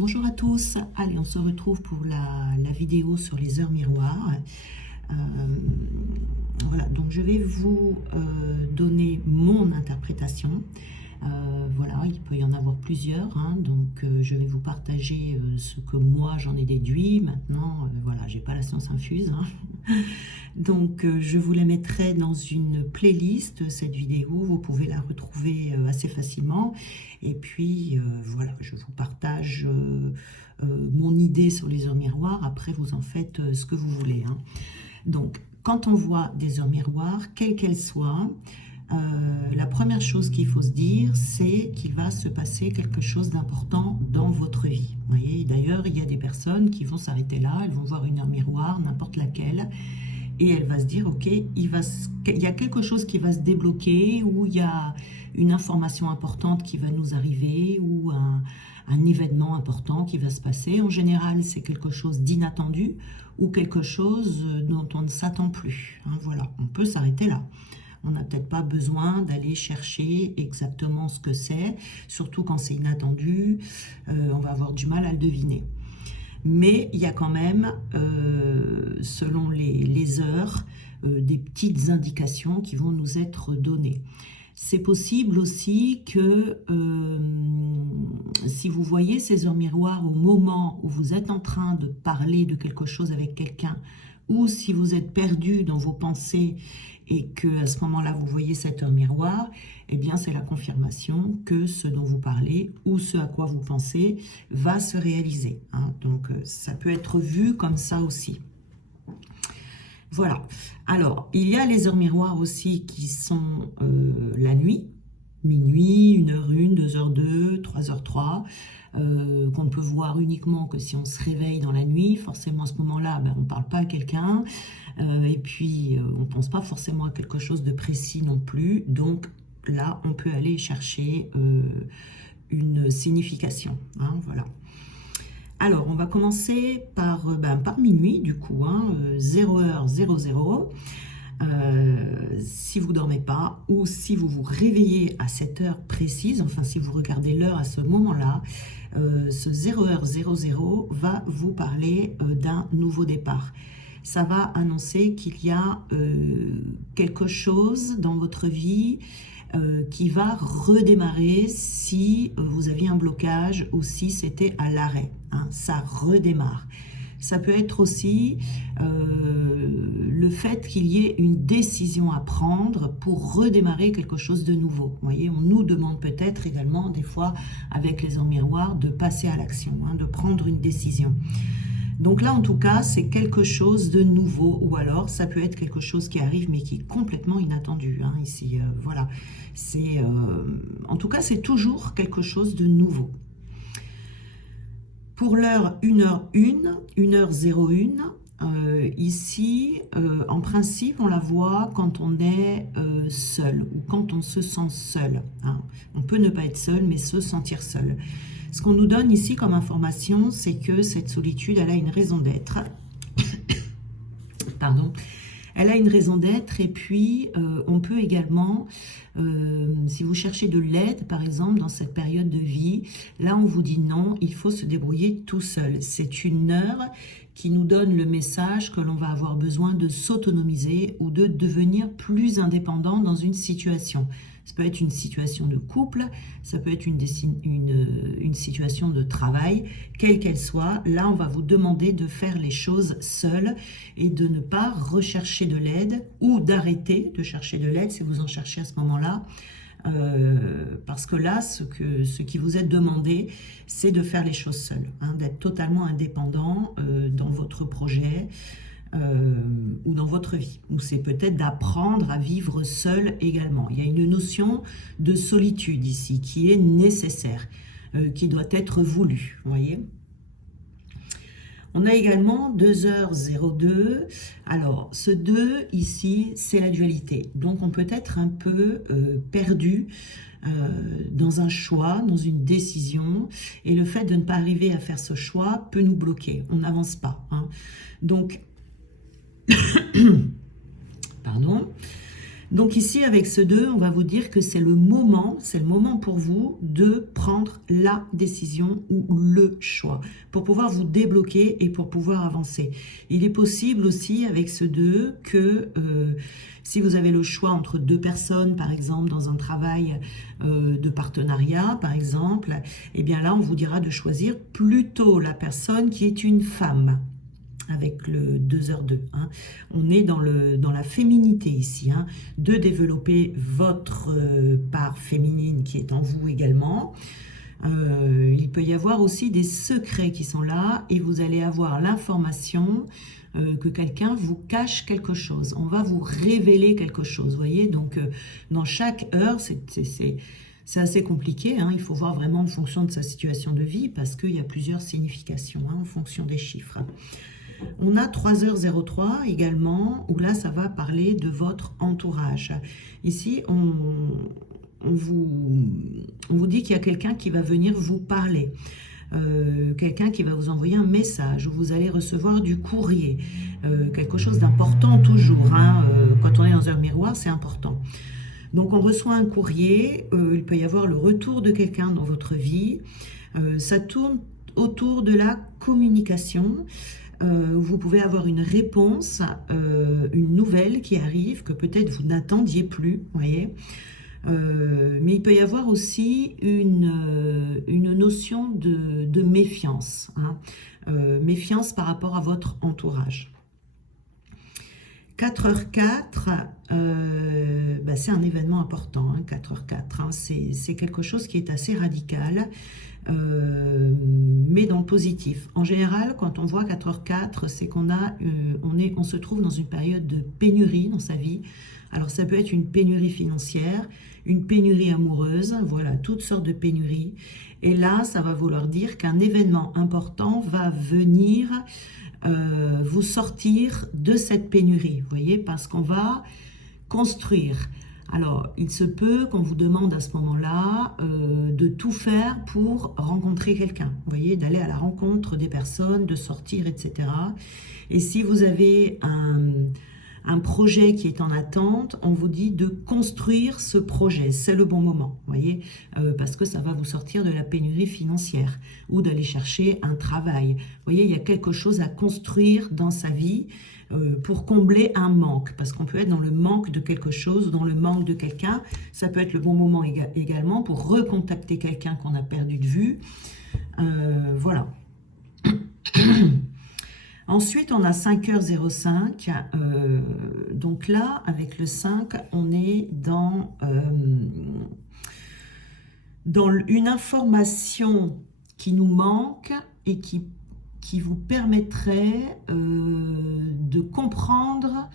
bonjour à tous. Allez, on se retrouve pour la vidéo sur les heures miroirs. Euh, voilà, donc je vais vous donner mon interprétation. Voilà, il peut y en avoir plusieurs, hein, donc je vais vous partager ce que moi j'en ai déduit. Maintenant, voilà, j'ai pas la science infuse, hein. Donc je vous les mettrai dans une playlist, cette vidéo, vous pouvez la retrouver assez facilement. Et puis voilà, je vous partage mon idée sur les heures miroirs. Après, vous en faites ce que vous voulez, hein. Donc, quand on voit des heures miroirs, quelles qu'elles soient, la première chose qu'il faut se dire, c'est qu'il va se passer quelque chose d'important dans votre vie. Vous voyez, d'ailleurs, il y a des personnes qui vont s'arrêter là, elles vont voir une heure miroir, n'importe laquelle, et elle va se dire, ok, il y a quelque chose qui va se débloquer, ou il y a une information importante qui va nous arriver, ou un événement important qui va se passer. En général, c'est quelque chose d'inattendu, ou quelque chose dont on ne s'attend plus, hein, voilà, on peut s'arrêter là. On n'a peut-être pas besoin d'aller chercher exactement ce que c'est, surtout quand c'est inattendu, on va avoir du mal à le deviner. Mais il y a quand même, selon les heures, des petites indications qui vont nous être données. C'est possible aussi que si vous voyez ces heures miroirs au moment où vous êtes en train de parler de quelque chose avec quelqu'un, ou si vous êtes perdu dans vos pensées et que à ce moment-là vous voyez cette heure miroir, eh bien c'est la confirmation que ce dont vous parlez ou ce à quoi vous pensez va se réaliser, hein. Donc ça peut être vu comme ça aussi. Voilà. Alors, il y a les heures miroirs aussi qui sont la nuit, minuit, 1h01, 2h02, 3h03, qu'on ne peut voir uniquement que si on se réveille dans la nuit. Forcément, à ce moment-là, ben, on ne parle pas à quelqu'un, et puis on ne pense pas forcément à quelque chose de précis non plus. Donc là, on peut aller chercher une signification, hein, voilà. Alors, on va commencer par minuit, du coup, hein, 0h00. Si vous ne dormez pas ou si vous vous réveillez à cette heure précise, enfin si vous regardez l'heure à ce moment-là, ce 0h00 va vous parler d'un nouveau départ. Ça va annoncer qu'il y a quelque chose dans votre vie qui va redémarrer si vous aviez un blocage ou si c'était à l'arrêt, hein, ça redémarre. Ça peut être aussi le fait qu'il y ait une décision à prendre pour redémarrer quelque chose de nouveau. Vous voyez, on nous demande peut-être également, des fois, avec les heures miroirs, de passer à l'action, hein, de prendre une décision. Donc là, en tout cas, c'est quelque chose de nouveau, ou alors ça peut être quelque chose qui arrive, mais qui est complètement inattendu, hein, ici. Voilà. En tout cas, c'est toujours quelque chose de nouveau. Pour l'heure 1h01, 1h01, ici, en principe, on la voit quand on est seul ou quand on se sent seul, hein. On peut ne pas être seul, mais se sentir seul. Ce qu'on nous donne ici comme information, c'est que cette solitude, elle a une raison d'être. Pardon. Elle a une raison d'être, et puis on peut également, si vous cherchez de l'aide, par exemple, dans cette période de vie, là on vous dit non, il faut se débrouiller tout seul. C'est une heure qui nous donne le message que l'on va avoir besoin de s'autonomiser ou de devenir plus indépendant dans une situation. Ça peut être une situation de couple, ça peut être une situation de travail, quelle qu'elle soit. Là, on va vous demander de faire les choses seul et de ne pas rechercher de l'aide ou d'arrêter de chercher de l'aide si vous en cherchez à ce moment-là. Parce que là, ce qui vous est demandé, c'est de faire les choses seul, hein, d'être totalement indépendant dans votre projet, ou dans votre vie, ou c'est peut-être d'apprendre à vivre seul également. Il y a une notion de solitude ici qui est nécessaire, qui doit être voulue, vous voyez. On a également 2h02. Alors, ce 2 ici, c'est la dualité. Donc, on peut être un peu perdu dans un choix, dans une décision. Et le fait de ne pas arriver à faire ce choix peut nous bloquer. On n'avance pas, hein. Donc, pardon. Donc ici, avec ce 2, on va vous dire que c'est le moment pour vous de prendre la décision ou le choix, pour pouvoir vous débloquer et pour pouvoir avancer. Il est possible aussi, avec ce 2, que si vous avez le choix entre deux personnes, par exemple, dans un travail de partenariat, par exemple, eh bien là, on vous dira de choisir plutôt la personne qui est une femme. Avec le 2h2. Hein. On est dans la féminité ici, hein, de développer votre part féminine qui est en vous également. Il peut y avoir aussi des secrets qui sont là et vous allez avoir l'information que quelqu'un vous cache quelque chose. On va vous révéler quelque chose, vous voyez. Donc, dans chaque heure, c'est assez compliqué, hein. Il faut voir vraiment en fonction de sa situation de vie parce qu'il y a plusieurs significations, hein, en fonction des chiffres. On a 3h03 également, où là, ça va parler de votre entourage. Ici, on vous dit qu'il y a quelqu'un qui va venir vous parler. Quelqu'un qui va vous envoyer un message, où vous allez recevoir du courrier. Quelque chose d'important toujours. Hein, quand on est dans un miroir, c'est important. Donc, on reçoit un courrier. Il peut y avoir le retour de quelqu'un dans votre vie. Ça tourne autour de la communication. Vous pouvez avoir une réponse, une nouvelle qui arrive, que peut-être vous n'attendiez plus, vous voyez. Mais il peut y avoir aussi une notion de méfiance, hein, méfiance par rapport à votre entourage. 4h04, bah c'est un événement important, hein, 4h04, hein, c'est quelque chose qui est assez radical, mais dans le positif. En général, quand on voit 4h04, c'est on se trouve dans une période de pénurie dans sa vie. Alors ça peut être une pénurie financière, une pénurie amoureuse, voilà, toutes sortes de pénuries. Et là, ça va vouloir dire qu'un événement important va venir vous sortir de cette pénurie, vous voyez, parce qu'on va construire. Alors, il se peut qu'on vous demande à ce moment-là de tout faire pour rencontrer quelqu'un, vous voyez, d'aller à la rencontre des personnes, de sortir, etc. Et si vous avez un projet qui est en attente, on vous dit de construire ce projet, c'est le bon moment, vous voyez, parce que ça va vous sortir de la pénurie financière ou d'aller chercher un travail. Vous voyez, il y a quelque chose à construire dans sa vie pour combler un manque, parce qu'on peut être dans le manque de quelque chose ou dans le manque de quelqu'un. Ça peut être le bon moment également pour recontacter quelqu'un qu'on a perdu de vue. Voilà. Ensuite, on a 5h05, donc là, avec le 5, on est dans une information qui nous manque et qui vous permettrait de comprendre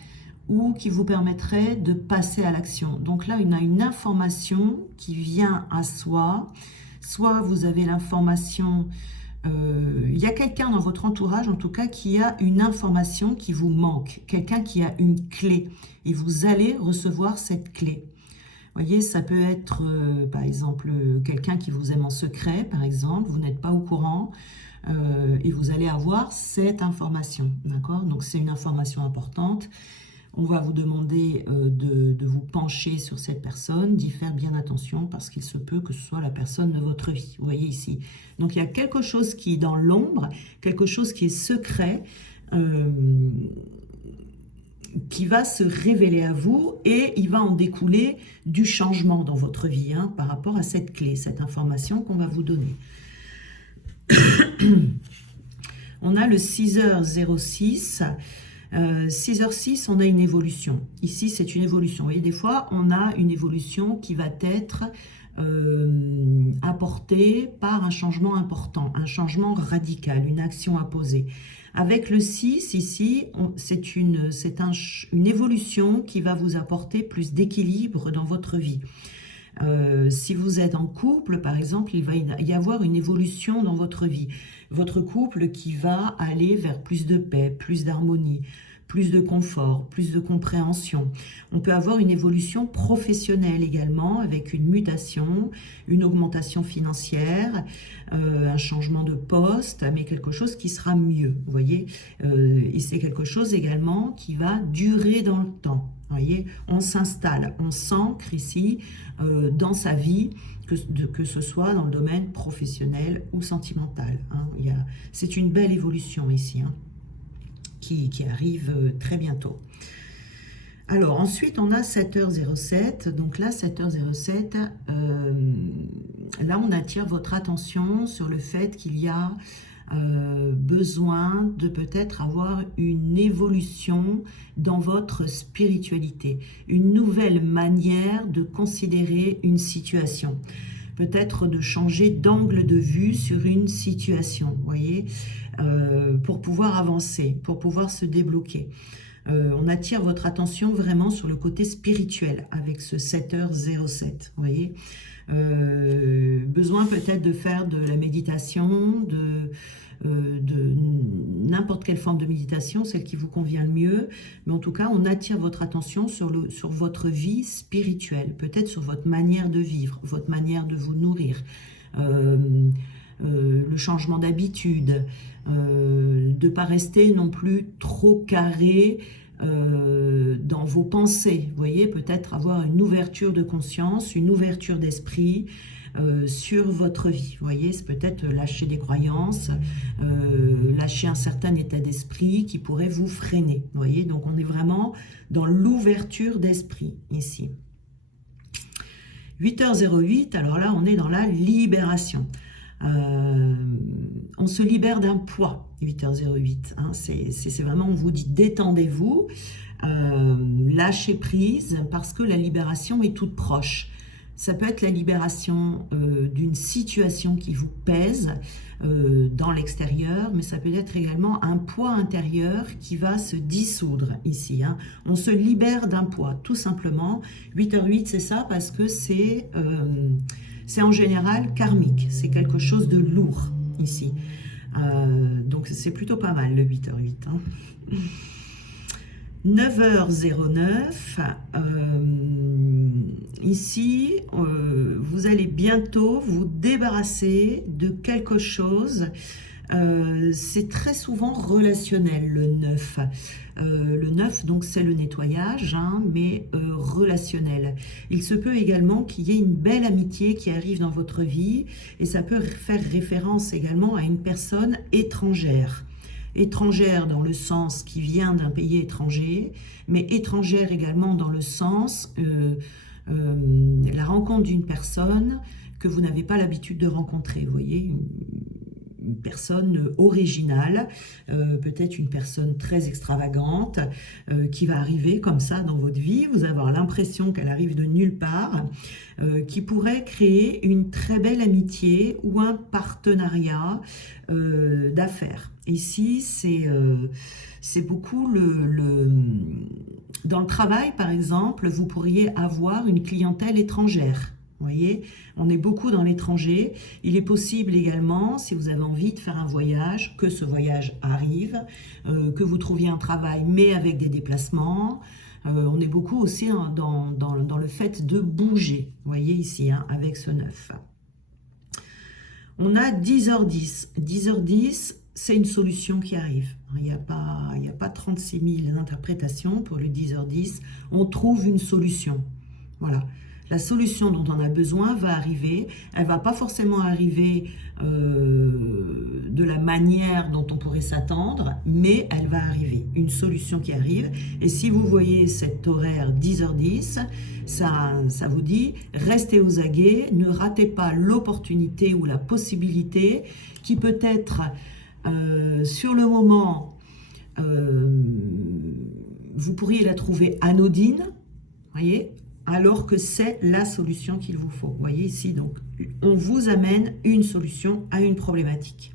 ou qui vous permettrait de passer à l'action. Donc là, on a une information qui vient à soi, soit vous avez l'information... il y a quelqu'un dans votre entourage, en tout cas, qui a une information qui vous manque, quelqu'un qui a une clé, et vous allez recevoir cette clé. Vous voyez, ça peut être, par exemple, quelqu'un qui vous aime en secret, par exemple, vous n'êtes pas au courant, et vous allez avoir cette information, d'accord? Donc, c'est une information importante. On va vous demander de vous pencher sur cette personne, d'y faire bien attention parce qu'il se peut que ce soit la personne de votre vie. Vous voyez ici. Donc, il y a quelque chose qui est dans l'ombre, quelque chose qui est secret, qui va se révéler à vous et il va en découler du changement dans votre vie, hein, par rapport à cette clé, cette information qu'on va vous donner. On a le 6h06. 6h06, on a une évolution. Ici, c'est une évolution. Vous voyez, des fois, on a une évolution qui va être apportée par un changement important, un changement radical, une action à poser. Avec le 6, ici, c'est une évolution qui va vous apporter plus d'équilibre dans votre vie. Si vous êtes en couple, par exemple, il va y avoir une évolution dans votre vie. Votre couple qui va aller vers plus de paix, plus d'harmonie, plus de confort, plus de compréhension. On peut avoir une évolution professionnelle également, avec une mutation, une augmentation financière, un changement de poste, mais quelque chose qui sera mieux, vous voyez. Et c'est quelque chose également qui va durer dans le temps, Vous voyez, on s'installe, on s'ancre ici dans sa vie, que ce soit dans le domaine professionnel ou sentimental. Hein. C'est une belle évolution ici, hein, qui arrive très bientôt. Alors ensuite on a 7h07, donc là 7h07, là on attire votre attention sur le fait qu'il y a besoin de peut-être avoir une évolution dans votre spiritualité, une nouvelle manière de considérer une situation, peut-être de changer d'angle de vue sur une situation, vous voyez, pour pouvoir avancer, pour pouvoir se débloquer. On attire votre attention vraiment sur le côté spirituel avec ce 7h07, vous voyez. Besoin peut-être de faire de la méditation, de n'importe quelle forme de méditation, celle qui vous convient le mieux, mais en tout cas on attire votre attention sur votre vie spirituelle, peut-être sur votre manière de vivre, votre manière de vous nourrir, le changement d'habitude, de ne pas rester non plus trop carré dans vos pensées, vous voyez, peut-être avoir une ouverture de conscience, une ouverture d'esprit sur votre vie, vous voyez, c'est peut-être lâcher des croyances, lâcher un certain état d'esprit qui pourrait vous freiner, vous voyez, donc on est vraiment dans l'ouverture d'esprit ici. 8h08, alors là on est dans la libération. On se libère d'un poids, 8h08, hein, c'est vraiment, on vous dit détendez-vous, lâchez prise, parce que la libération est toute proche. Ça peut être la libération d'une situation qui vous pèse dans l'extérieur, mais ça peut être également un poids intérieur qui va se dissoudre ici, hein. On se libère d'un poids, tout simplement. 8h08, c'est ça, parce que c'est en général karmique, c'est quelque chose de lourd ici. Donc c'est plutôt pas mal le 8h08. Hein. 9h09, ici, vous allez bientôt vous débarrasser de quelque chose. C'est très souvent relationnel, le 9. Le 9, donc, c'est le nettoyage, hein, mais relationnel. Il se peut également qu'il y ait une belle amitié qui arrive dans votre vie, et ça peut faire référence également à une personne étrangère. Étrangère dans le sens qui vient d'un pays étranger, mais étrangère également dans le sens la rencontre d'une personne que vous n'avez pas l'habitude de rencontrer, vous voyez, une personne originale, peut-être une personne très extravagante qui va arriver comme ça dans votre vie, vous allez avoir l'impression qu'elle arrive de nulle part, qui pourrait créer une très belle amitié ou un partenariat d'affaires. Ici, c'est beaucoup dans le travail, par exemple, vous pourriez avoir une clientèle étrangère. Vous voyez, on est beaucoup dans l'étranger. Il est possible également, si vous avez envie de faire un voyage, que ce voyage arrive, que vous trouviez un travail, mais avec des déplacements. On est beaucoup aussi hein, dans le fait de bouger. Vous voyez ici, hein, avec ce 9. On a 10h10. 10h10, c'est une solution qui arrive. Il n'y a pas 36 000 interprétations pour le 10h10. On trouve une solution. Voilà. La solution dont on a besoin va arriver. Elle ne va pas forcément arriver de la manière dont on pourrait s'attendre, mais elle va arriver. Une solution qui arrive. Et si vous voyez cet horaire 10h10, ça vous dit, restez aux aguets, ne ratez pas l'opportunité ou la possibilité qui peut être sur le moment, vous pourriez la trouver anodine, voyez, alors que c'est la solution qu'il vous faut. Vous voyez ici, donc, on vous amène une solution à une problématique.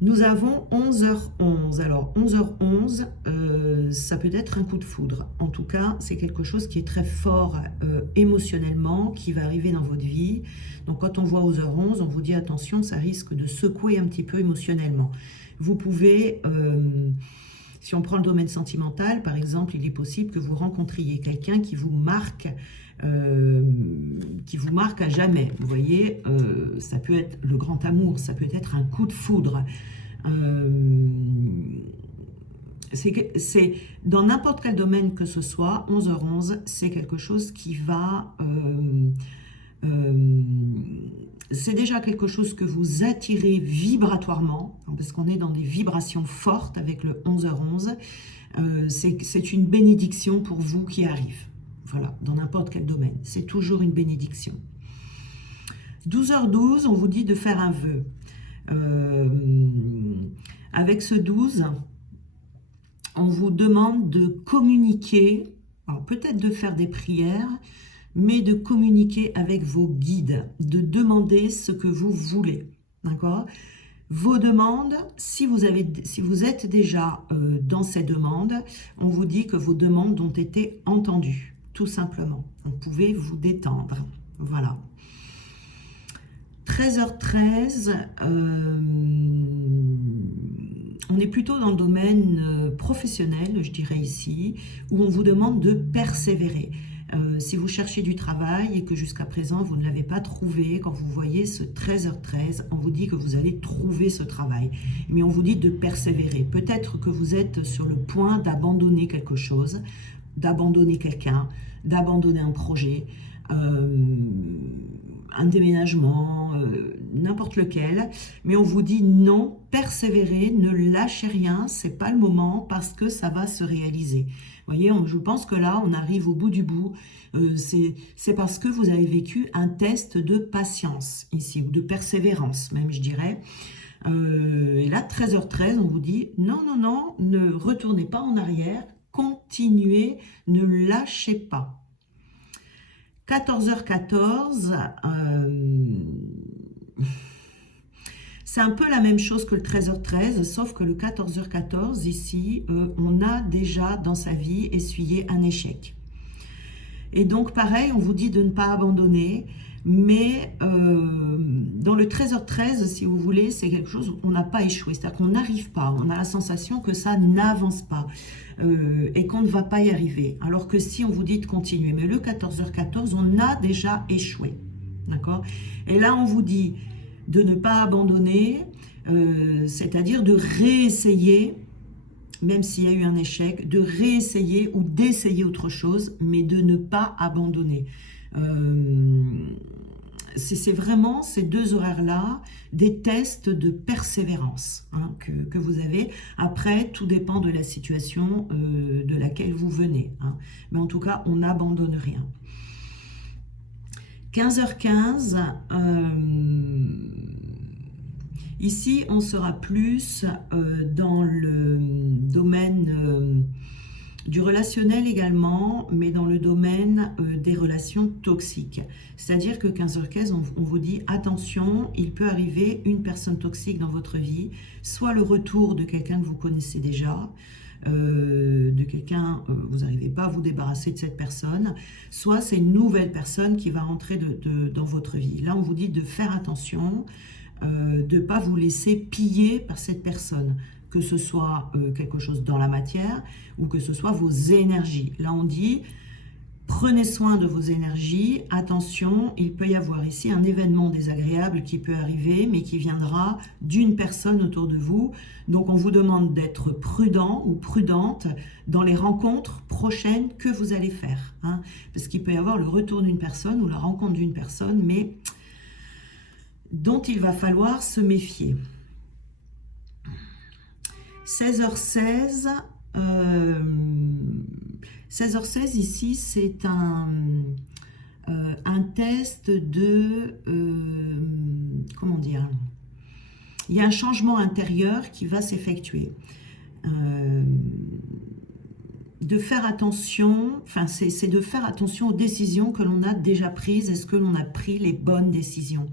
Nous avons 11h11. Alors, 11h11, ça peut être un coup de foudre. En tout cas, c'est quelque chose qui est très fort émotionnellement, qui va arriver dans votre vie. Donc, quand on voit 11h11, on vous dit attention, ça risque de secouer un petit peu émotionnellement. Vous pouvez... si on prend le domaine sentimental, par exemple, il est possible que vous rencontriez quelqu'un qui vous marque à jamais. Vous voyez, ça peut être le grand amour, ça peut être un coup de foudre. c'est dans n'importe quel domaine que ce soit, 11h11, c'est quelque chose qui va... c'est déjà quelque chose que vous attirez vibratoirement, parce qu'on est dans des vibrations fortes avec le 11h11. C'est une bénédiction pour vous qui arrive. Voilà, dans n'importe quel domaine. C'est toujours une bénédiction. 12h12, on vous dit de faire un vœu. Avec ce 12, on vous demande de communiquer, peut-être de faire des prières, mais de communiquer avec vos guides, de demander ce que vous voulez, d'accord? Vos demandes, si vous êtes déjà dans ces demandes, on vous dit que vos demandes ont été entendues, tout simplement. Vous pouvez vous détendre, voilà. 13h13, on est plutôt dans le domaine professionnel, je dirais ici, où on vous demande de persévérer. Si vous cherchez du travail et que jusqu'à présent vous ne l'avez pas trouvé, quand vous voyez ce 13h13, on vous dit que vous allez trouver ce travail. Mais on vous dit de persévérer. Peut-être que vous êtes sur le point d'abandonner quelque chose, d'abandonner quelqu'un, d'abandonner un projet, un déménagement, n'importe lequel, mais on vous dit non, persévérez, ne lâchez rien, c'est pas le moment parce que ça va se réaliser. Vous voyez, je pense que là, on arrive au bout du bout. C'est parce que vous avez vécu un test de patience ici, ou de persévérance même, je dirais. Et là, 13h13, on vous dit non, non, non, ne retournez pas en arrière, continuez, ne lâchez pas. 14h14, c'est un peu la même chose que le 13h13, sauf que le 14h14, ici, on a déjà dans sa vie essuyé un échec. Et donc, pareil, on vous dit de ne pas abandonner, mais dans le 13h13, si vous voulez, c'est quelque chose où on n'a pas échoué, c'est-à-dire qu'on n'arrive pas, on a la sensation que ça n'avance pas et qu'on ne va pas y arriver. Alors que si on vous dit de continuer, mais le 14h14, on a déjà échoué, d'accord? Et là, on vous dit de ne pas abandonner, c'est-à-dire de réessayer, même s'il y a eu un échec, de réessayer ou d'essayer autre chose, mais de ne pas abandonner. C'est vraiment ces deux horaires-là, des tests de persévérance hein, que vous avez. Après, tout dépend de la situation de laquelle vous venez. Hein. Mais en tout cas, on n'abandonne rien. 15h15, ici, on sera plus dans le domaine du relationnel également, mais dans le domaine des relations toxiques. C'est-à-dire que 15h15, on vous dit attention, il peut arriver une personne toxique dans votre vie, soit le retour de quelqu'un que vous connaissez déjà, de quelqu'un, vous n'arrivez pas à vous débarrasser de cette personne, soit c'est une nouvelle personne qui va rentrer dans votre vie. Là, on vous dit de faire attention, de ne pas vous laisser piller par cette personne, que ce soit quelque chose dans la matière ou que ce soit vos énergies. Là, on dit, prenez soin de vos énergies, attention, il peut y avoir ici un événement désagréable qui peut arriver, mais qui viendra d'une personne autour de vous. Donc, on vous demande d'être prudent ou prudente dans les rencontres prochaines que vous allez faire. Hein, parce qu'il peut y avoir le retour d'une personne ou la rencontre d'une personne, mais dont il va falloir se méfier. 16h16, 16h16 ici, c'est un test de, comment dire, il y a un changement intérieur qui va s'effectuer. De faire attention, enfin c'est de faire attention aux décisions que l'on a déjà prises, est-ce que l'on a pris les bonnes décisions?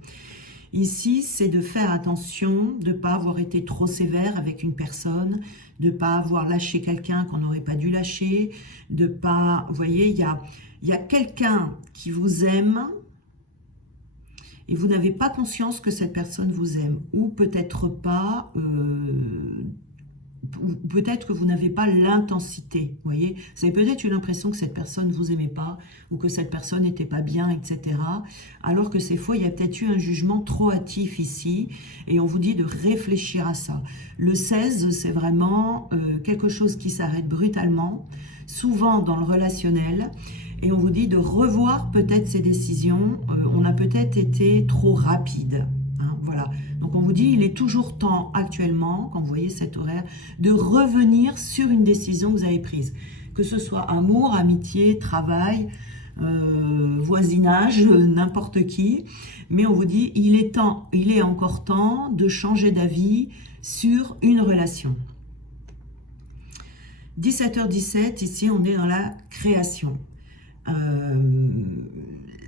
Ici, c'est de faire attention, de ne pas avoir été trop sévère avec une personne, de ne pas avoir lâché quelqu'un qu'on n'aurait pas dû lâcher, de pas... Vous voyez, il y a quelqu'un qui vous aime et vous n'avez pas conscience que cette personne vous aime. Ou peut-être pas ou peut-être que vous n'avez pas l'intensité, vous voyez. Vous avez peut-être eu l'impression que cette personne ne vous aimait pas, ou que cette personne n'était pas bien, etc. Alors que ces fois, il y a peut-être eu un jugement trop hâtif ici, et on vous dit de réfléchir à ça. Le 16, c'est vraiment quelque chose qui s'arrête brutalement, souvent dans le relationnel, et on vous dit de revoir peut-être ces décisions. On a peut-être été trop rapide. Hein, voilà. Donc on vous dit, il est toujours temps actuellement, quand vous voyez cet horaire, de revenir sur une décision que vous avez prise. Que ce soit amour, amitié, travail, voisinage, n'importe qui. Mais on vous dit, il est encore temps de changer d'avis sur une relation. 17h17, ici on est dans la création.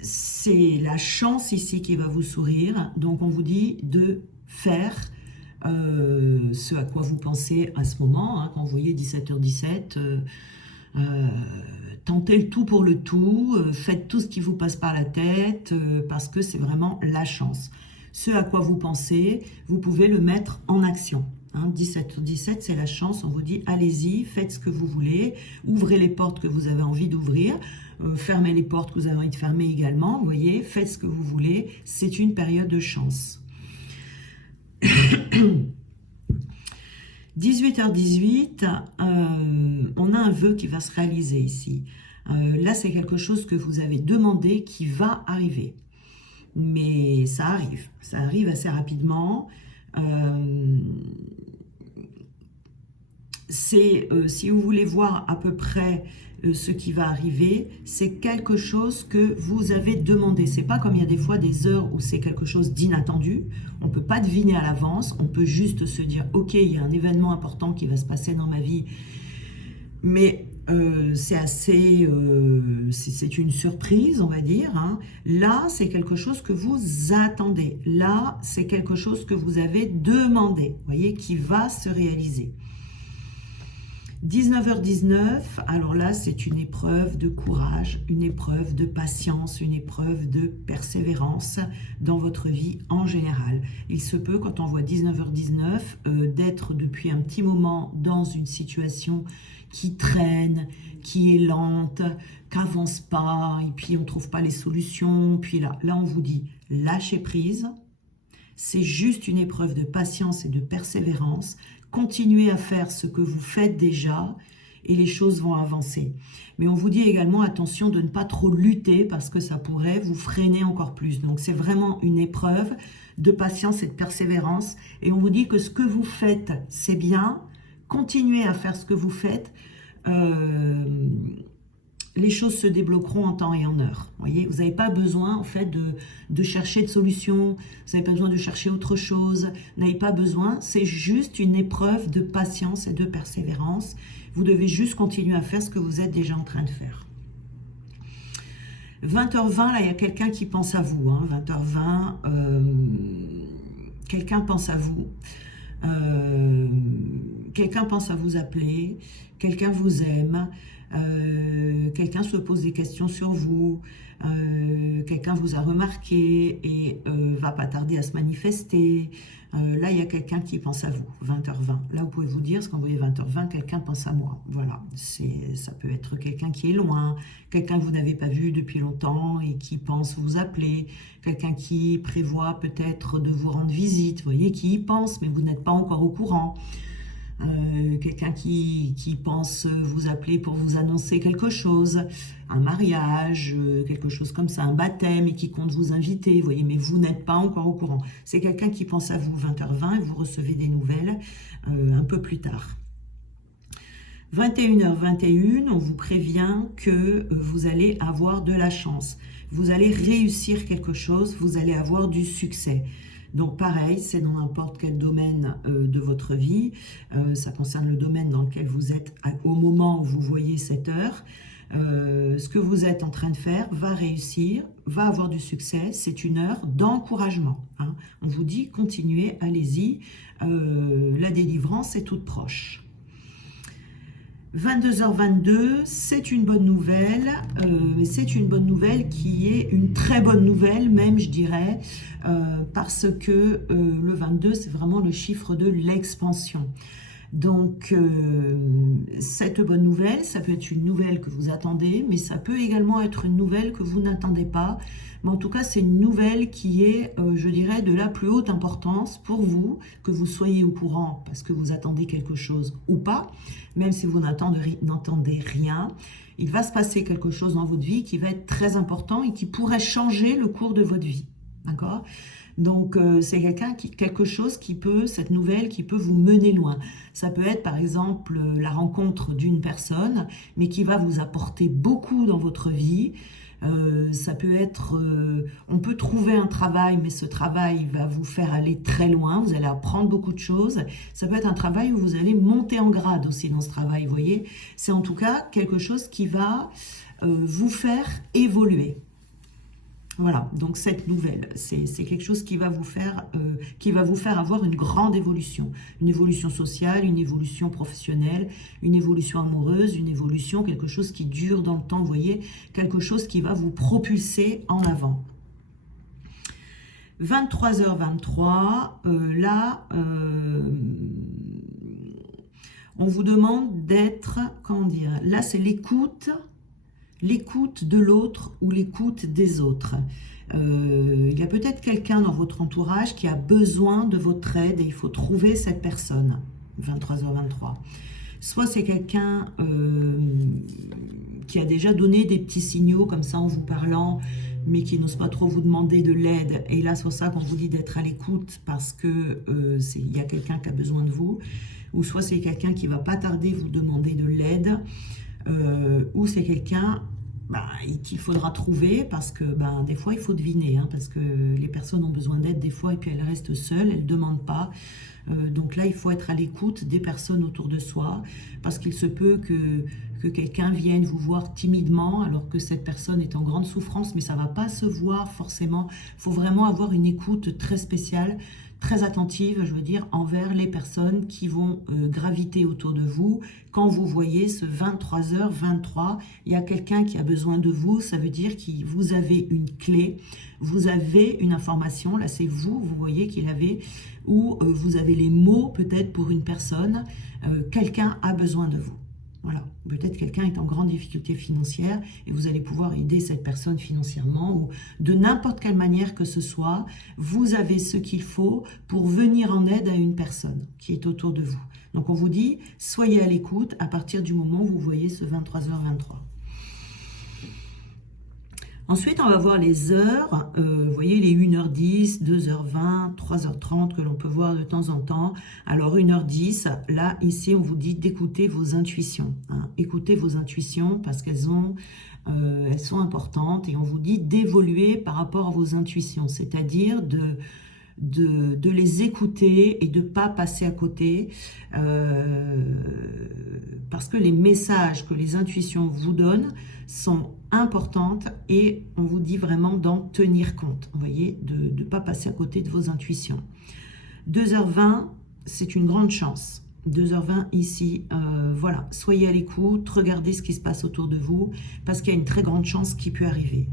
C'est la chance ici qui va vous sourire, donc on vous dit de faire ce à quoi vous pensez à ce moment, hein, quand vous voyez 17h17, tentez le tout pour le tout, faites tout ce qui vous passe par la tête, parce que c'est vraiment la chance. Ce à quoi vous pensez, vous pouvez le mettre en action. 17h17, c'est la chance, on vous dit allez-y, faites ce que vous voulez, ouvrez les portes que vous avez envie d'ouvrir, fermez les portes que vous avez envie de fermer également, vous voyez, faites ce que vous voulez, c'est une période de chance. 18h18, on a un vœu qui va se réaliser ici. Là, c'est quelque chose que vous avez demandé qui va arriver. Mais ça arrive assez rapidement. Si vous voulez voir à peu près ce qui va arriver, c'est quelque chose que vous avez demandé. C'est pas comme il y a des fois des heures où c'est quelque chose d'inattendu. On peut pas deviner à l'avance. On peut juste se dire, ok, il y a un événement important qui va se passer dans ma vie, mais c'est une surprise, on va dire. Hein. Là, c'est quelque chose que vous attendez. Là, c'est quelque chose que vous avez demandé, vous voyez, qui va se réaliser. 19h19, alors là, c'est une épreuve de courage, une épreuve de patience, une épreuve de persévérance dans votre vie en général. Il se peut, quand on voit 19h19, d'être depuis un petit moment dans une situation qui traîne, qui est lente, qui n'avance pas, et puis on ne trouve pas les solutions. Puis là, on vous dit, lâchez prise. C'est juste une épreuve de patience et de persévérance. Continuez à faire ce que vous faites déjà et les choses vont avancer. Mais on vous dit également, attention de ne pas trop lutter parce que ça pourrait vous freiner encore plus. Donc c'est vraiment une épreuve de patience et de persévérance. Et on vous dit que ce que vous faites, c'est bien. Continuez à faire ce que vous faites. Les choses se débloqueront en temps et en heure. Voyez, vous n'avez pas besoin en fait de chercher de solutions, vous n'avez pas besoin de chercher autre chose, vous n'avez pas besoin, c'est juste une épreuve de patience et de persévérance. Vous devez juste continuer à faire ce que vous êtes déjà en train de faire. 20h20, là il y a quelqu'un qui pense à vous. Hein. 20h20, quelqu'un pense à vous. Quelqu'un pense à vous appeler, quelqu'un vous aime, quelqu'un se pose des questions sur vous, quelqu'un vous a remarqué et va pas tarder à se manifester. Là, il y a quelqu'un qui pense à vous, 20h20. Là, vous pouvez vous dire, parce qu'en voyez 20h20, quelqu'un pense à moi. Voilà, ça peut être quelqu'un qui est loin, quelqu'un que vous n'avez pas vu depuis longtemps et qui pense vous appeler, quelqu'un qui prévoit peut-être de vous rendre visite, vous voyez, qui y pense, mais vous n'êtes pas encore au courant. Quelqu'un qui pense vous appeler pour vous annoncer quelque chose, un mariage, quelque chose comme ça, un baptême, et qui compte vous inviter, vous voyez, mais vous n'êtes pas encore au courant. C'est quelqu'un qui pense à vous 20h20 et vous recevez des nouvelles un peu plus tard. 21h21, on vous prévient que vous allez avoir de la chance. Vous allez réussir quelque chose, vous allez avoir du succès. Donc pareil, c'est dans n'importe quel domaine de votre vie. Ça concerne le domaine dans lequel vous êtes au moment où vous voyez cette heure. Ce que vous êtes en train de faire va réussir, va avoir du succès. C'est une heure d'encouragement. Hein. On vous dit, continuez, allez-y. La délivrance est toute proche. 22h22, c'est une bonne nouvelle, mais c'est une bonne nouvelle qui est une très bonne nouvelle même, je dirais, parce que le 22, c'est vraiment le chiffre de l'expansion. Donc, cette bonne nouvelle, ça peut être une nouvelle que vous attendez, mais ça peut également être une nouvelle que vous n'attendez pas. Mais en tout cas, c'est une nouvelle qui est, je dirais, de la plus haute importance pour vous, que vous soyez au courant parce que vous attendez quelque chose ou pas, même si vous n'entendez rien. Il va se passer quelque chose dans votre vie qui va être très important et qui pourrait changer le cours de votre vie. D'accord ? Donc, c'est quelque chose qui peut, cette nouvelle qui peut vous mener loin. Ça peut être, par exemple, la rencontre d'une personne, mais qui va vous apporter beaucoup dans votre vie. Ça peut être, on peut trouver un travail, mais ce travail va vous faire aller très loin. Vous allez apprendre beaucoup de choses. Ça peut être un travail où vous allez monter en grade aussi dans ce travail, vous voyez. C'est en tout cas quelque chose qui va vous faire évoluer. Voilà, donc cette nouvelle, c'est quelque chose qui va vous faire avoir une grande évolution sociale, une évolution professionnelle, une évolution amoureuse, une évolution, quelque chose qui dure dans le temps, vous voyez, quelque chose qui va vous propulser en avant. 23h23, là, on vous demande d'être, comment dire, là c'est l'écoute de l'autre ou l'écoute des autres. Il y a peut-être quelqu'un dans votre entourage qui a besoin de votre aide et il faut trouver cette personne. 23h23. Soit c'est quelqu'un qui a déjà donné des petits signaux comme ça en vous parlant, mais qui n'ose pas trop vous demander de l'aide. Et là, c'est pour ça qu'on vous dit d'être à l'écoute parce que il y a quelqu'un qui a besoin de vous. Ou soit c'est quelqu'un qui va pas tarder vous demander de l'aide. Ou c'est quelqu'un qu'il faudra trouver parce que des fois il faut deviner, parce que les personnes ont besoin d'aide des fois et puis elles restent seules, elles ne demandent pas. Donc là il faut être à l'écoute des personnes autour de soi parce qu'il se peut que quelqu'un vienne vous voir timidement alors que cette personne est en grande souffrance, mais ça ne va pas se voir forcément. Il faut vraiment avoir une écoute très spéciale, très attentive, je veux dire, envers les personnes qui vont graviter autour de vous. Quand vous voyez ce 23h23, il y a quelqu'un qui a besoin de vous, ça veut dire que vous avez une clé, vous avez une information, là c'est vous voyez qu'il avait, ou vous avez les mots peut-être pour une personne, quelqu'un a besoin de vous. Voilà, peut-être quelqu'un est en grande difficulté financière et vous allez pouvoir aider cette personne financièrement ou de n'importe quelle manière que ce soit, vous avez ce qu'il faut pour venir en aide à une personne qui est autour de vous. Donc on vous dit, soyez à l'écoute à partir du moment où vous voyez ce 23h23. Ensuite, on va voir les heures, vous voyez les 1h10, 2h20, 3h30 que l'on peut voir de temps en temps. Alors 1h10, là, ici, on vous dit d'écouter vos intuitions. Écoutez vos intuitions parce qu'elles sont importantes et on vous dit d'évoluer par rapport à vos intuitions, c'est-à-dire de les écouter et de ne pas passer à côté parce que les messages que les intuitions vous donnent sont importantes et on vous dit vraiment d'en tenir compte, vous voyez, de ne pas passer à côté de vos intuitions. 2h20, c'est une grande chance. 2h20 ici, voilà, soyez à l'écoute, regardez ce qui se passe autour de vous parce qu'il y a une très grande chance qui peut arriver.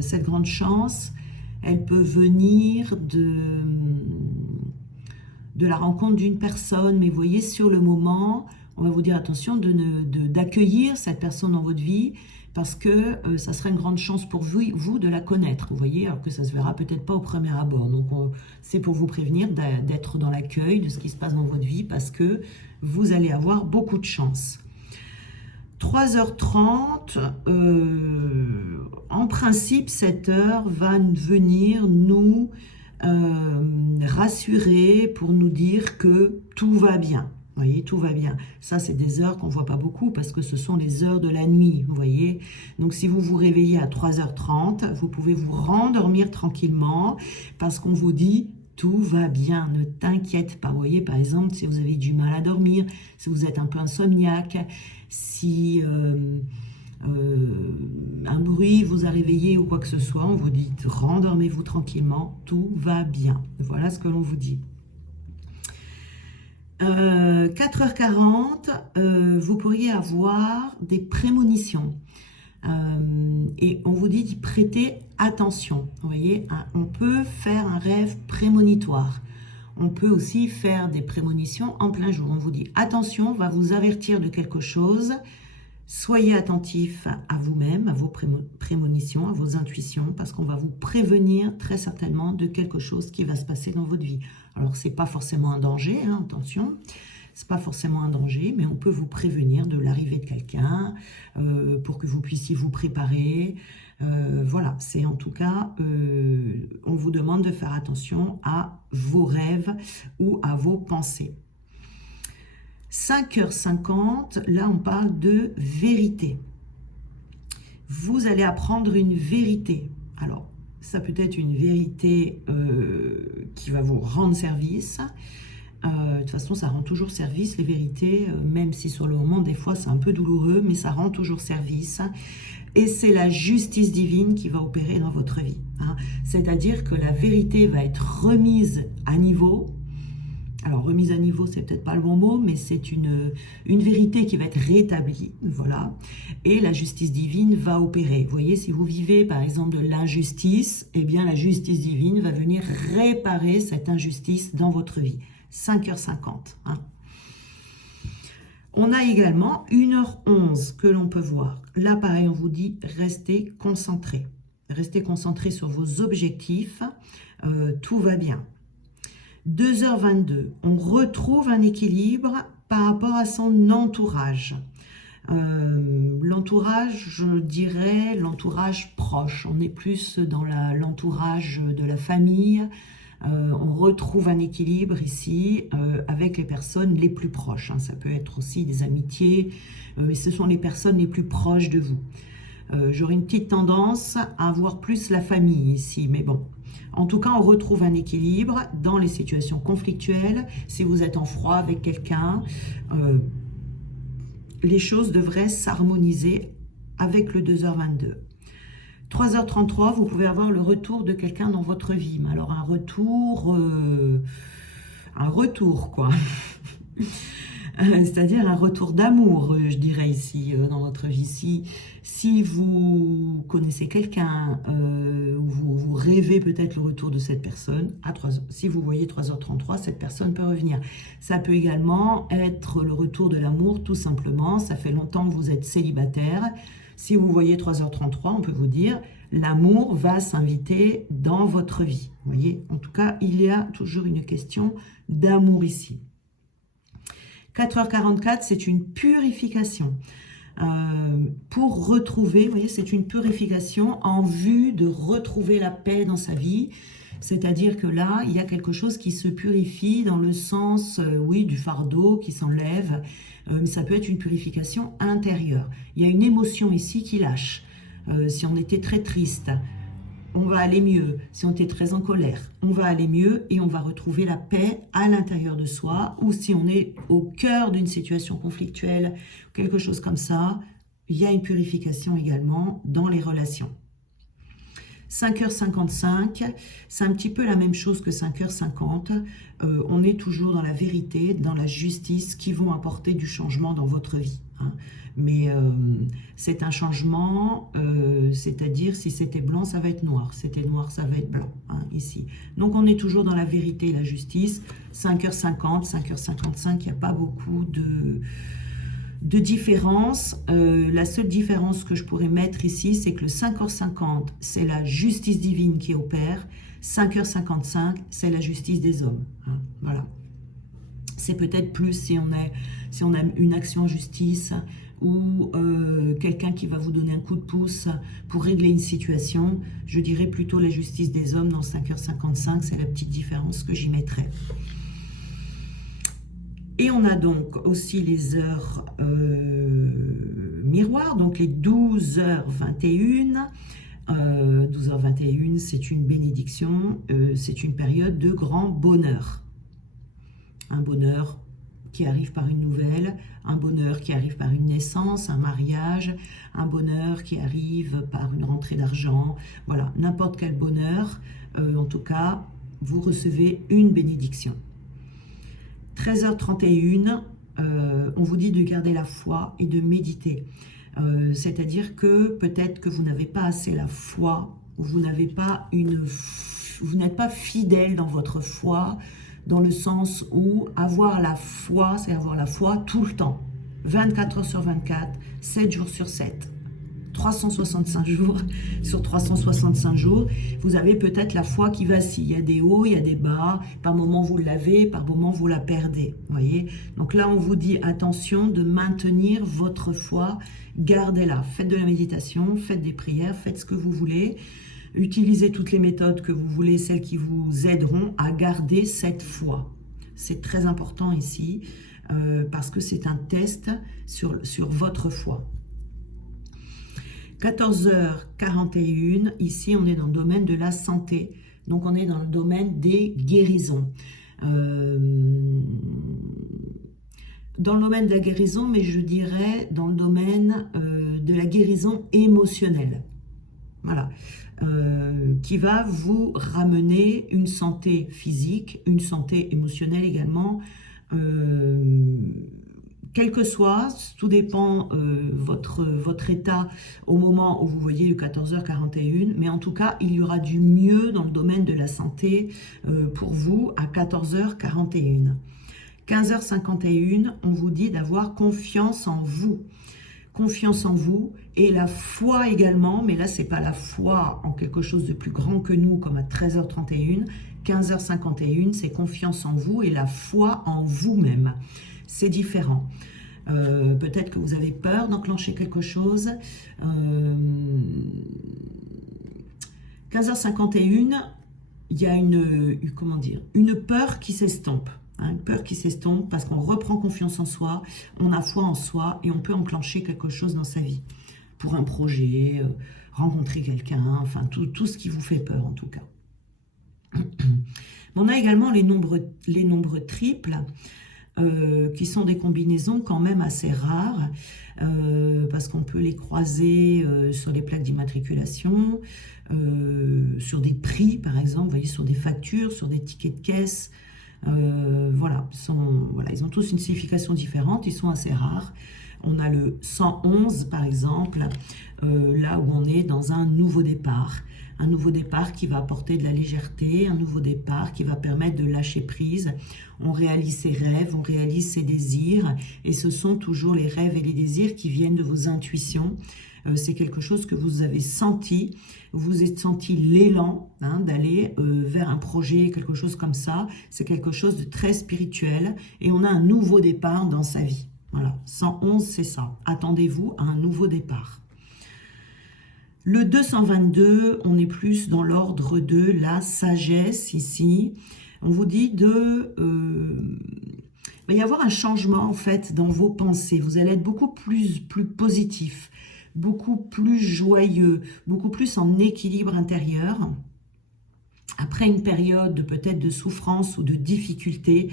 Cette grande chance, elle peut venir de la rencontre d'une personne, mais vous voyez, sur le moment, on va vous dire attention d'accueillir cette personne dans votre vie parce que ça serait une grande chance pour vous de la connaître, vous voyez, alors que ça ne se verra peut-être pas au premier abord. Donc, c'est pour vous prévenir d'être dans l'accueil de ce qui se passe dans votre vie parce que vous allez avoir beaucoup de chance. 3h30, en principe, cette heure va venir nous rassurer pour nous dire que tout va bien. Vous voyez, tout va bien. Ça, c'est des heures qu'on ne voit pas beaucoup parce que ce sont les heures de la nuit, vous voyez. Donc, si vous vous réveillez à 3h30, vous pouvez vous rendormir tranquillement parce qu'on vous dit tout va bien, ne t'inquiète pas. Vous voyez, par exemple, si vous avez du mal à dormir, si vous êtes un peu insomniaque, si un bruit vous a réveillé ou quoi que ce soit, on vous dit rendormez-vous tranquillement, tout va bien. Voilà ce que l'on vous dit. 4h40, vous pourriez avoir des prémonitions. Et on vous dit d'y prêter attention. Vous voyez, on peut faire un rêve prémonitoire. On peut aussi faire des prémonitions en plein jour. On vous dit, attention, on va vous avertir de quelque chose. Soyez attentif à vous-même, à vos prémonitions, à vos intuitions, parce qu'on va vous prévenir très certainement de quelque chose qui va se passer dans votre vie. Alors, ce n'est pas forcément un danger, hein, attention. C'est pas forcément un danger, mais on peut vous prévenir de l'arrivée de quelqu'un pour que vous puissiez vous préparer. Voilà, c'est en tout cas, on vous demande de faire attention à vos rêves ou à vos pensées. 5h50, là on parle de vérité. Vous allez apprendre une vérité. Alors, ça peut être une vérité qui va vous rendre service. De toute façon, ça rend toujours service, les vérités, même si sur le moment, des fois, c'est un peu douloureux, mais ça rend toujours service. Et c'est la justice divine qui va opérer dans votre vie. Hein. C'est-à-dire que la vérité va être remise à niveau. Alors, remise à niveau, c'est peut-être pas le bon mot, mais c'est une vérité qui va être rétablie, voilà. Et la justice divine va opérer. Vous voyez, si vous vivez, par exemple, de l'injustice, eh bien, la justice divine va venir réparer cette injustice dans votre vie. 5h50. Hein. On a également 1h11 que l'on peut voir. Là, pareil, on vous dit, restez concentrés. Restez concentrés sur vos objectifs. Tout va bien. 2h22, on retrouve un équilibre par rapport à son entourage. L'entourage, je dirais, l'entourage proche. On est plus dans l'entourage de la famille. On retrouve un équilibre ici avec les personnes les plus proches. Hein. Ça peut être aussi des amitiés, mais ce sont les personnes les plus proches de vous. J'aurais une petite tendance à voir plus la famille ici, mais bon. En tout cas, on retrouve un équilibre dans les situations conflictuelles. Si vous êtes en froid avec quelqu'un, les choses devraient s'harmoniser avec le 2h22. 3h33, vous pouvez avoir le retour de quelqu'un dans votre vie. Mais alors un retour quoi. C'est-à-dire un retour d'amour, je dirais ici, dans votre vie. Si vous connaissez quelqu'un, vous rêvez peut-être le retour de cette personne, si vous voyez 3h33, cette personne peut revenir. Ça peut également être le retour de l'amour, tout simplement. Ça fait longtemps que vous êtes célibataire. Si vous voyez 3h33, on peut vous dire, l'amour va s'inviter dans votre vie. Vous voyez, en tout cas, il y a toujours une question d'amour ici. 4h44, c'est une purification. Pour retrouver, vous voyez, c'est une purification en vue de retrouver la paix dans sa vie. C'est-à-dire que là, il y a quelque chose qui se purifie dans le sens, oui, du fardeau qui s'enlève. Mais ça peut être une purification intérieure. Il y a une émotion ici qui lâche. Si on était très triste, on va aller mieux. Si on était très en colère, on va aller mieux et on va retrouver la paix à l'intérieur de soi. Ou si on est au cœur d'une situation conflictuelle, quelque chose comme ça, il y a une purification également dans les relations. 5h55, c'est un petit peu la même chose que 5h50. On est toujours dans la vérité, dans la justice qui vont apporter du changement dans votre vie. Hein. Mais c'est un changement, c'est-à-dire si c'était blanc, ça va être noir. Si c'était noir, ça va être blanc, hein, ici. Donc on est toujours dans la vérité et la justice. 5h50, 5h55, il n'y a pas beaucoup de différence. La seule différence que je pourrais mettre ici, c'est que le 5h50, c'est la justice divine qui opère. 5h55, c'est la justice des hommes. Hein, voilà. C'est peut-être plus si on a une action en justice ou quelqu'un qui va vous donner un coup de pouce pour régler une situation. Je dirais plutôt la justice des hommes dans 5h55, c'est la petite différence que j'y mettrais. Et on a donc aussi les heures miroirs, donc les 12h21. 12h21, c'est une bénédiction, c'est une période de grand bonheur. Un bonheur qui arrive par une nouvelle, un bonheur qui arrive par une naissance, un mariage, un bonheur qui arrive par une rentrée d'argent. Voilà, n'importe quel bonheur, en tout cas, vous recevez une bénédiction. 13h31, on vous dit de garder la foi et de méditer. C'est-à-dire que peut-être que vous n'avez pas assez la foi, ou vous n'êtes pas fidèle dans votre foi, dans le sens où avoir la foi, c'est avoir la foi tout le temps, 24 heures sur 24, 7 jours sur 7. 365 jours sur 365 jours, vous avez peut-être la foi qui vacille. Il y a des hauts, il y a des bas. Par moment, vous l'avez, par moment, vous la perdez. Voyez. Donc là, on vous dit attention de maintenir votre foi. Gardez-la. Faites de la méditation, faites des prières, faites ce que vous voulez. Utilisez toutes les méthodes que vous voulez, celles qui vous aideront à garder cette foi. C'est très important ici parce que c'est un test sur votre foi. 14h41, ici on est dans le domaine de la santé, donc on est dans le domaine des guérisons. Dans le domaine de la guérison, mais je dirais dans le domaine de la guérison émotionnelle. Voilà, qui va vous ramener une santé physique, une santé émotionnelle également, quel que soit, tout dépend votre état au moment où vous voyez le 14h41, mais en tout cas, il y aura du mieux dans le domaine de la santé pour vous à 14h41. 15h51, on vous dit d'avoir confiance en vous. Confiance en vous et la foi également, mais là, c'est pas la foi en quelque chose de plus grand que nous, comme à 13h31. 15h51, c'est confiance en vous et la foi en vous-même. C'est différent. Peut-être que vous avez peur d'enclencher quelque chose. 15h51, il y a une peur qui s'estompe. Une peur qui s'estompe parce qu'on reprend confiance en soi, on a foi en soi et on peut enclencher quelque chose dans sa vie. Pour un projet, rencontrer quelqu'un, enfin tout ce qui vous fait peur en tout cas. On a également les nombres triples. Qui sont des combinaisons quand même assez rares parce qu'on peut les croiser sur les plaques d'immatriculation, sur des prix par exemple, vous voyez, sur des factures, sur des tickets de caisse. Voilà, ils ont tous une signification différente, ils sont assez rares. On a le 111 par exemple, là où on est dans un nouveau départ. Un nouveau départ qui va apporter de la légèreté, un nouveau départ qui va permettre de lâcher prise. On réalise ses rêves, on réalise ses désirs, et ce sont toujours les rêves et les désirs qui viennent de vos intuitions. C'est quelque chose que vous avez senti, vous avez senti l'élan d'aller vers un projet, quelque chose comme ça. C'est quelque chose de très spirituel, et on a un nouveau départ dans sa vie. Voilà, 111 c'est ça. Attendez-vous à un nouveau départ. Le 222, on est plus dans l'ordre de la sagesse ici. On vous dit il va y avoir un changement en fait dans vos pensées. Vous allez être beaucoup plus positif, beaucoup plus joyeux, beaucoup plus en équilibre intérieur. Après une période peut-être de souffrance ou de difficulté,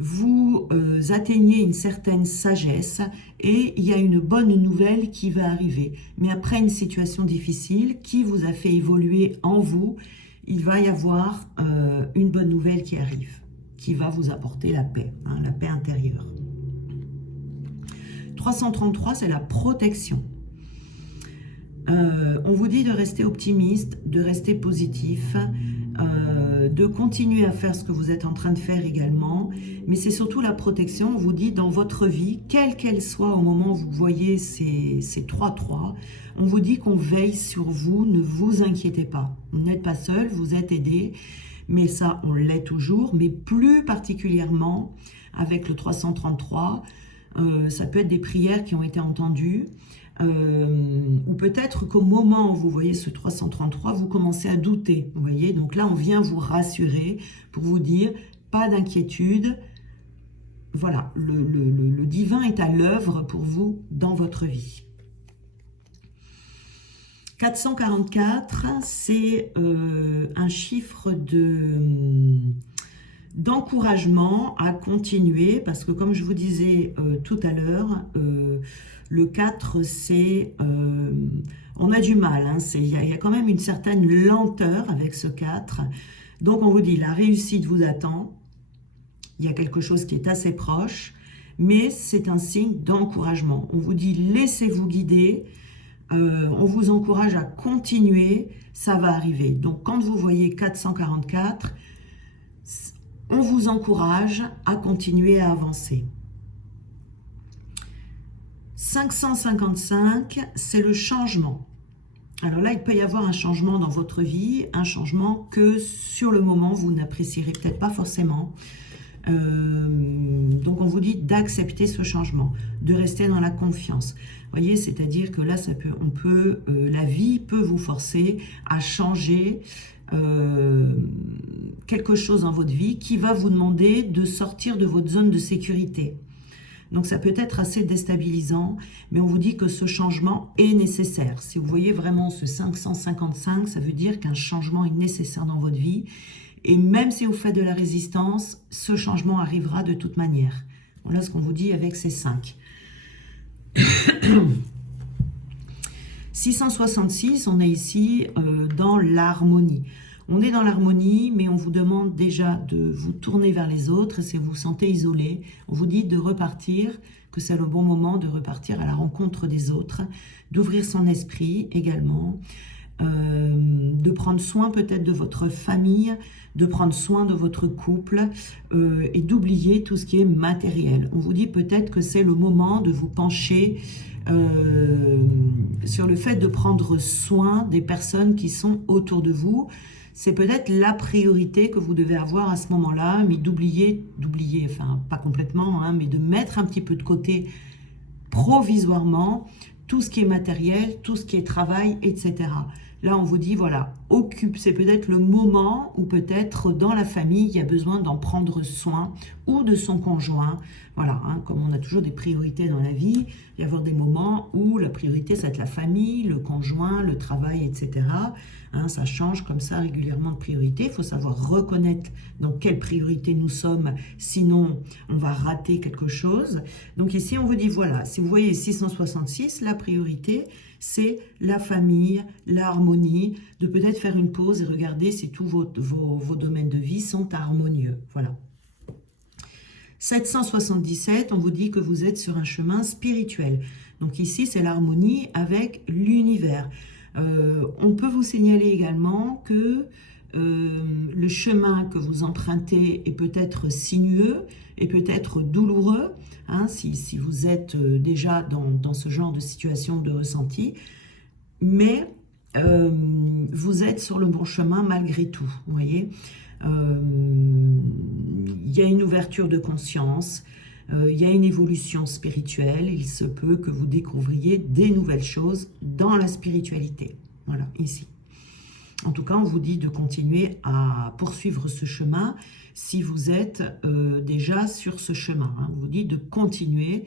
vous atteignez une certaine sagesse et il y a une bonne nouvelle qui va arriver. Mais après une situation difficile qui vous a fait évoluer en vous, il va y avoir une bonne nouvelle qui arrive, qui va vous apporter la paix intérieure. 333, c'est la protection. On vous dit de rester optimiste, de rester positif, de continuer à faire ce que vous êtes en train de faire également, mais c'est surtout la protection. On vous dit dans votre vie, quelle qu'elle soit au moment où vous voyez ces 3-3, on vous dit qu'on veille sur vous, ne vous inquiétez pas. Vous n'êtes pas seul, vous êtes aidé, mais ça on l'est toujours, mais plus particulièrement avec le 333, ça peut être des prières qui ont été entendues, ou peut-être qu'au moment où vous voyez ce 333, vous commencez à douter, vous voyez, donc là on vient vous rassurer pour vous dire, pas d'inquiétude, voilà, le divin est à l'œuvre pour vous dans votre vie. 444, c'est un chiffre d'encouragement à continuer, parce que comme je vous disais tout à l'heure, le 4, c'est, on a du mal, il y a quand même une certaine lenteur avec ce 4, donc on vous dit la réussite vous attend, il y a quelque chose qui est assez proche, mais c'est un signe d'encouragement. On vous dit laissez-vous guider, on vous encourage à continuer, ça va arriver. Donc quand vous voyez 444, On vous encourage à continuer à avancer. 555, c'est le changement. Alors là, il peut y avoir un changement dans votre vie, un changement que sur le moment, vous n'apprécierez peut-être pas forcément. Donc on vous dit d'accepter ce changement, de rester dans la confiance. Vous voyez, c'est-à-dire que là, la vie peut vous forcer à changer quelque chose dans votre vie qui va vous demander de sortir de votre zone de sécurité. Donc ça peut être assez déstabilisant, mais on vous dit que ce changement est nécessaire. Si vous voyez vraiment ce 555, ça veut dire qu'un changement est nécessaire dans votre vie. Et même si vous faites de la résistance, ce changement arrivera de toute manière. Voilà ce qu'on vous dit avec ces 5. 666, on est ici dans l'harmonie. On est dans l'harmonie, mais on vous demande déjà de vous tourner vers les autres. Si vous vous sentez isolé, on vous dit de repartir, que c'est le bon moment de repartir à la rencontre des autres, d'ouvrir son esprit également, de prendre soin peut-être de votre famille, de prendre soin de votre couple et d'oublier tout ce qui est matériel. On vous dit peut-être que c'est le moment de vous pencher sur le fait de prendre soin des personnes qui sont autour de vous. C'est peut-être la priorité que vous devez avoir à ce moment-là, mais d'oublier, enfin pas complètement, hein, mais de mettre un petit peu de côté provisoirement tout ce qui est matériel, tout ce qui est travail, etc. Là, on vous dit, voilà, c'est peut-être le moment où peut-être dans la famille, il y a besoin d'en prendre soin ou de son conjoint. Voilà, hein, comme on a toujours des priorités dans la vie, il y avoir des moments où la priorité, ça va être la famille, le conjoint, le travail, etc. Hein, ça change comme ça régulièrement de priorité. Il faut savoir reconnaître dans quelle priorité nous sommes, sinon on va rater quelque chose. Donc ici, on vous dit, voilà, si vous voyez 666, la priorité, c'est la famille, l'harmonie, de peut-être faire une pause et regarder si tous vos domaines de vie sont harmonieux. Voilà. 777, on vous dit que vous êtes sur un chemin spirituel. Donc ici, c'est l'harmonie avec l'univers. On peut vous signaler également que le chemin que vous empruntez est peut-être sinueux et peut-être douloureux, hein, si vous êtes déjà dans ce genre de situation de ressenti, mais vous êtes sur le bon chemin malgré tout, vous voyez. Il y a une ouverture de conscience, il y a une évolution spirituelle, il se peut que vous découvriez des nouvelles choses dans la spiritualité. Voilà, ici. En tout cas, on vous dit de continuer à poursuivre ce chemin si vous êtes déjà sur ce chemin. Hein. On vous dit de continuer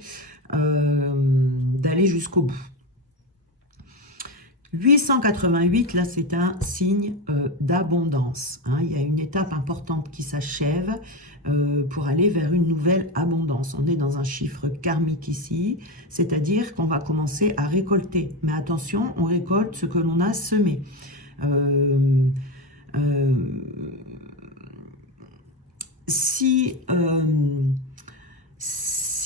d'aller jusqu'au bout. 888, là, c'est un signe d'abondance. Hein. Il y a une étape importante qui s'achève pour aller vers une nouvelle abondance. On est dans un chiffre karmique ici, c'est-à-dire qu'on va commencer à récolter. Mais attention, on récolte ce que l'on a semé. Si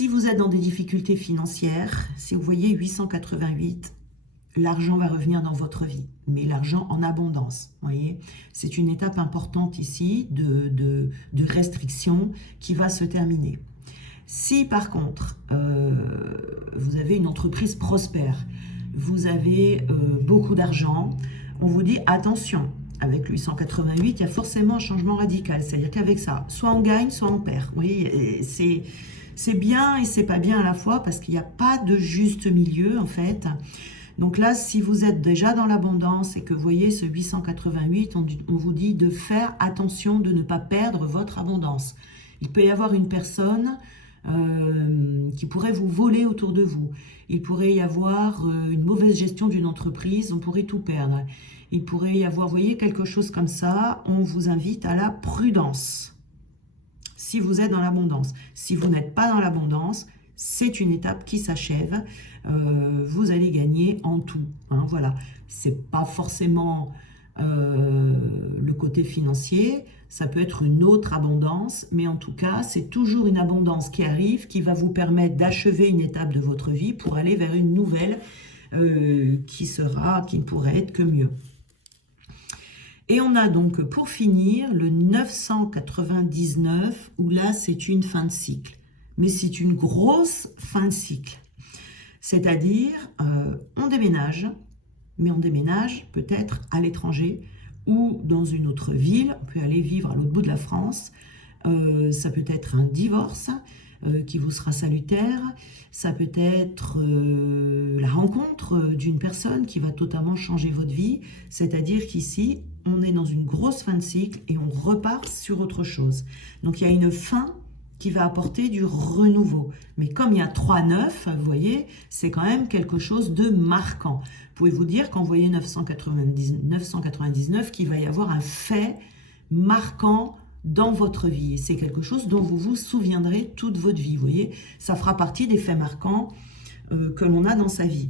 vous êtes dans des difficultés financières, si vous voyez 888, l'argent va revenir dans votre vie, mais l'argent en abondance, voyez. C'est une étape importante ici de restriction qui va se terminer. Si par contre, vous avez une entreprise prospère, vous avez beaucoup d'argent, on vous dit attention, avec 888, il y a forcément un changement radical, c'est-à-dire qu'avec ça, soit on gagne, soit on perd. Vous voyez, c'est bien et c'est pas bien à la fois parce qu'il n'y a pas de juste milieu en fait. Donc là, si vous êtes déjà dans l'abondance et que vous voyez ce 888, on vous dit de faire attention de ne pas perdre votre abondance. Il peut y avoir une personne qui pourrait vous voler autour de vous. Il pourrait y avoir une mauvaise gestion d'une entreprise, on pourrait tout perdre. Il pourrait y avoir, vous voyez, quelque chose comme ça. On vous invite à la prudence si vous êtes dans l'abondance. Si vous n'êtes pas dans l'abondance, c'est une étape qui s'achève. Vous allez gagner en tout. Hein, voilà. C'est pas forcément le côté financier. Ça peut être une autre abondance. Mais en tout cas, c'est toujours une abondance qui arrive, qui va vous permettre d'achever une étape de votre vie pour aller vers une nouvelle qui ne pourrait être que mieux. Et on a donc pour finir le 999 où là c'est une fin de cycle. Mais c'est une grosse fin de cycle. C'est-à-dire on déménage, mais on déménage peut-être à l'étranger ou dans une autre ville. On peut aller vivre à l'autre bout de la France. Ça peut être un divorce qui vous sera salutaire. Ça peut être la rencontre d'une personne qui va totalement changer votre vie. C'est-à-dire qu'ici, on est dans une grosse fin de cycle et on repart sur autre chose. Donc, il y a une fin qui va apporter du renouveau. Mais comme il y a 3-9, vous voyez, c'est quand même quelque chose de marquant. Vous pouvez vous dire, quand vous voyez 999, qu'il va y avoir un fait marquant dans votre vie. C'est quelque chose dont vous vous souviendrez toute votre vie. Vous voyez, ça fera partie des faits marquants que l'on a dans sa vie.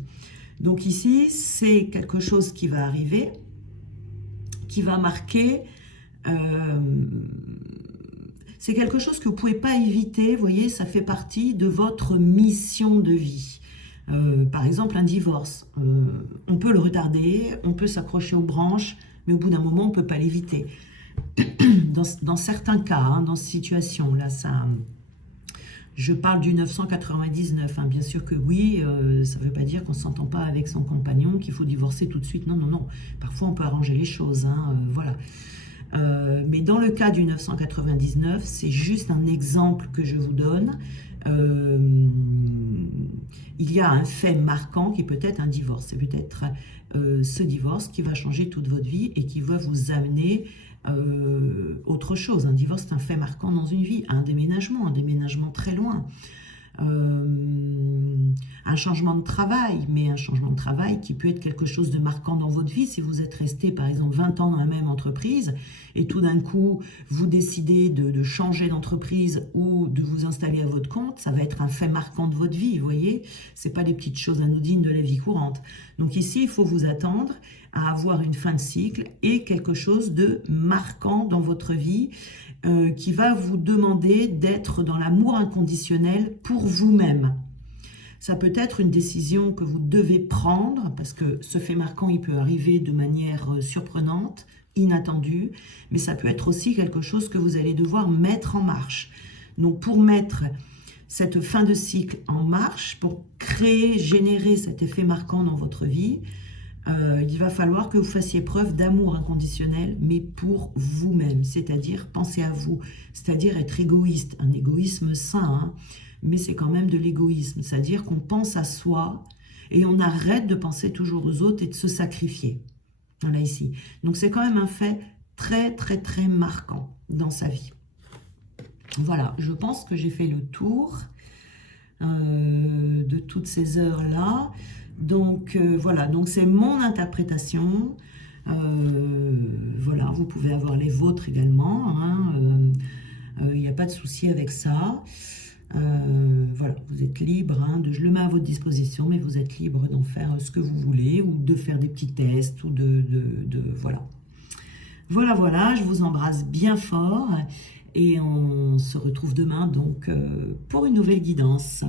Donc ici, c'est quelque chose qui va arriver, qui va marquer... c'est quelque chose que vous ne pouvez pas éviter, vous voyez, ça fait partie de votre mission de vie. Par exemple, un divorce, on peut le retarder, on peut s'accrocher aux branches, mais au bout d'un moment, on ne peut pas l'éviter. Dans certains cas, hein, dans cette situation, là, ça, je parle du 999, hein, bien sûr que oui, ça ne veut pas dire qu'on ne s'entend pas avec son compagnon, qu'il faut divorcer tout de suite, non, non, non, parfois on peut arranger les choses, hein, voilà. Mais dans le cas du 999, c'est juste un exemple que je vous donne. Il y a un fait marquant qui peut être un divorce. C'est peut-être ce divorce qui va changer toute votre vie et qui va vous amener autre chose. Un divorce, c'est un fait marquant dans une vie. Un déménagement très loin. Un changement de travail, mais un changement de travail qui peut être quelque chose de marquant dans votre vie. Si vous êtes resté par exemple 20 ans dans la même entreprise et tout d'un coup vous décidez de changer d'entreprise ou de vous installer à votre compte, ça va être un fait marquant de votre vie, vous voyez, c'est pas des petites choses anodines de la vie courante. Donc ici il faut vous attendre à avoir une fin de cycle et quelque chose de marquant dans votre vie qui va vous demander d'être dans l'amour inconditionnel pour vous-même. Ça peut être une décision que vous devez prendre, parce que ce fait marquant, il peut arriver de manière surprenante, inattendue, mais ça peut être aussi quelque chose que vous allez devoir mettre en marche. Donc pour mettre cette fin de cycle en marche, pour créer, générer cet effet marquant dans votre vie, il va falloir que vous fassiez preuve d'amour inconditionnel, mais pour vous-même, c'est-à-dire penser à vous, c'est-à-dire être égoïste, un égoïsme sain, hein, mais c'est quand même de l'égoïsme, c'est-à-dire qu'on pense à soi et on arrête de penser toujours aux autres et de se sacrifier. Voilà ici. Donc c'est quand même un fait très très très marquant dans sa vie. Voilà, je pense que j'ai fait le tour de toutes ces heures-là. Donc voilà, donc c'est mon interprétation. Voilà, vous pouvez avoir les vôtres également. Il n'y a pas de souci avec ça. Voilà, vous êtes libre, hein, je le mets à votre disposition, mais vous êtes libre d'en faire ce que vous voulez, ou de faire des petits tests, ou voilà. Voilà, je vous embrasse bien fort, et on se retrouve demain donc pour une nouvelle guidance.